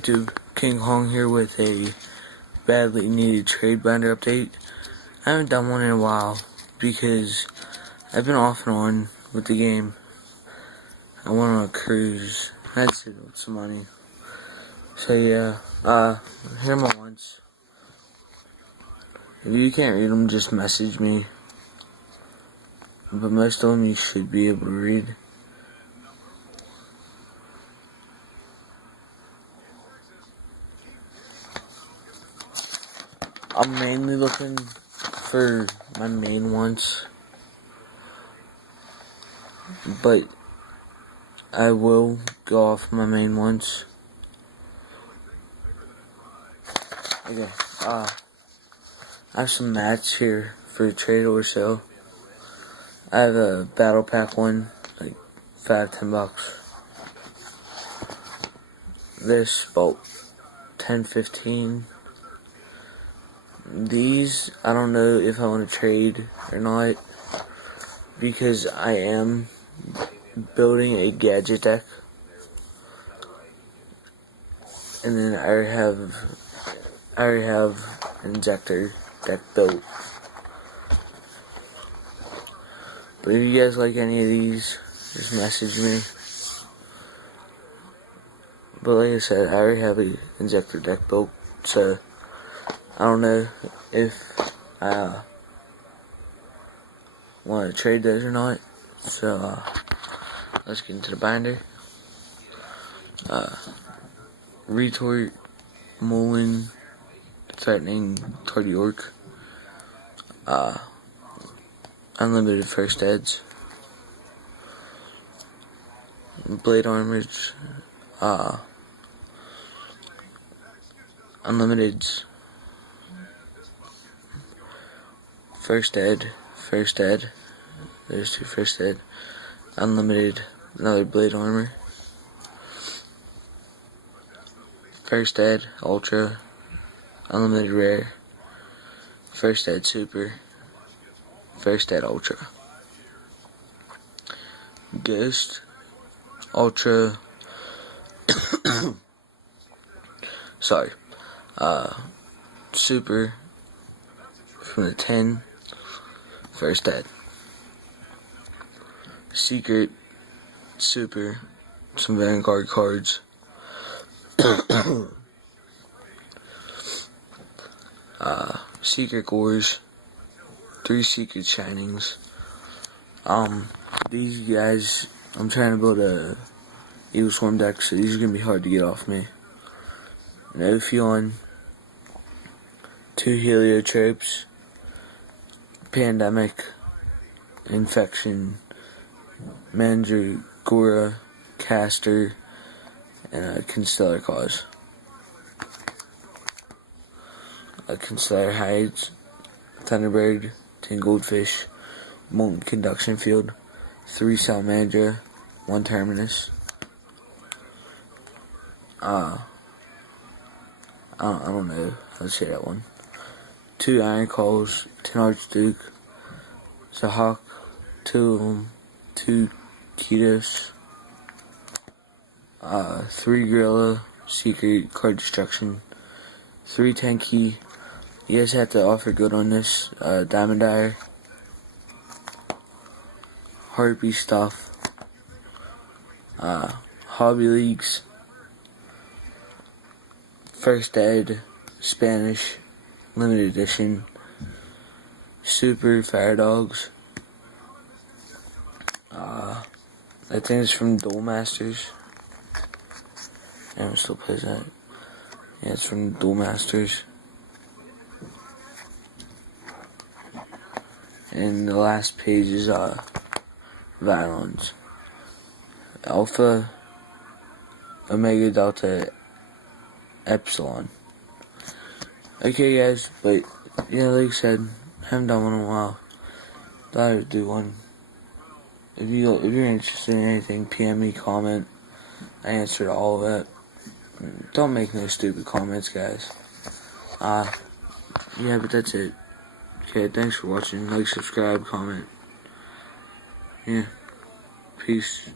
YouTube, King Kong here with a badly needed trade binder update. I haven't done one in a while because I've been off and on with the game. I went on a cruise. I had to save up some money. So yeah, here are my ones. If you can't read them, just message me. But most of them you should be able to read. I'm mainly looking for my main ones, but I will go off my main ones. Okay, I have some mats here for a trade or so. I have a battle pack one, like $5-10. This about $10-15. These, I don't know if I want to trade or not, because I am building a gadget deck, and then I already have an injector deck built. But if you guys like any of these, just message me. But like I said, I already have an injector deck built, so I don't know if I want to trade those or not. So let's get into the binder. Retort, Mullen, threatening toward York. Unlimited first eds. Blade armors. Unlimiteds. First ed. There's two first ed. Unlimited, another blade armor. First ed, ultra. Unlimited rare. First ed super. First ed ultra. Ghost. Ultra. Sorry. Super. From the 10. First ed. Secret. Super. Some Vanguard cards. Secret cores. 3 secret shinings. These guys, I'm trying to build a Eagle Swarm deck, so these are gonna be hard to get off me. An Ophion, 2 heliotropes, pandemic, infection, mandragora, caster, and a constellar cause. A constellar hides, thunderbird, 10 goldfish, molten conduction field, 3 salamander, 1 terminus. I don't know how to say that one. 2 iron calls, 10 archduke, Zahak, 2 of them, 2 Ketos, 3 gorilla, secret card destruction, 3 tanky. You guys have to offer good on this. Diamond Dyer, Harpy stuff, Hobby Leagues, First Ed, Spanish, limited edition, Super Fire Dogs. I think it's from Duel Masters. Everyone still plays that. Yeah, it's from Duel Masters. And the last page is Violons. Alpha, Omega, Delta, Epsilon. Okay guys, but yeah, like I said, I haven't done one in a while. Thought I would do one. If you're interested in anything, PM me, comment. I answered all of it. Don't make no stupid comments, guys. Yeah, but that's it. Okay, thanks for watching. Like, subscribe, comment. Yeah. Peace.